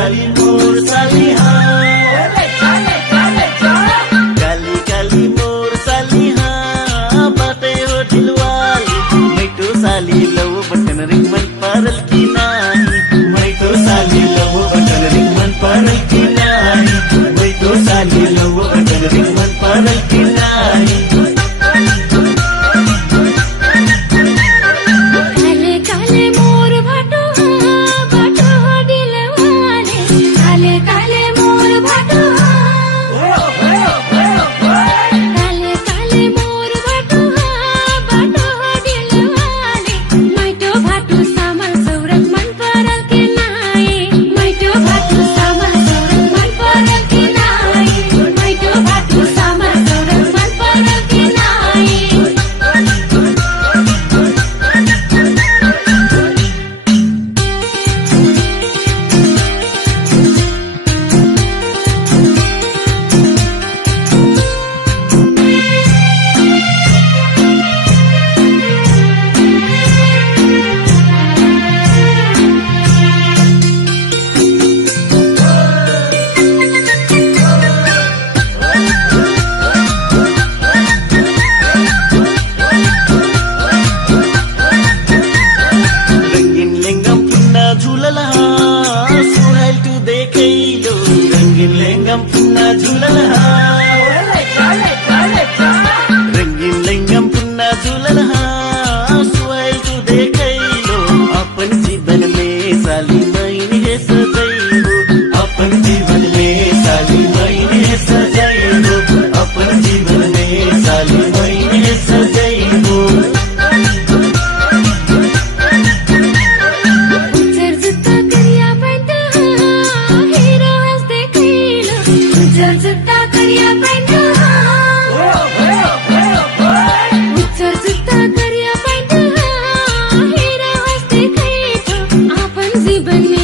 साली मोर साली काली काली मोर साली बाटे हो दिलवाली मैटो साली लव बटन रिंग मन पारल की नाही मैटो साली लव बटन रिंग मन पारल की नाही मैटो साली लव बटन रिंग मन पारल की नाही रंगीन लेंगम पुन्हा झुलला रंगीन लेंगम पुन्हा झुलला स्माइल तू देखैलो अपन जीवन में साली मैंने हे सजैलो अपन जीवन में साली मैंने हे सजैलो अपन जीवन में साली मैंने हे सजैलो जीवन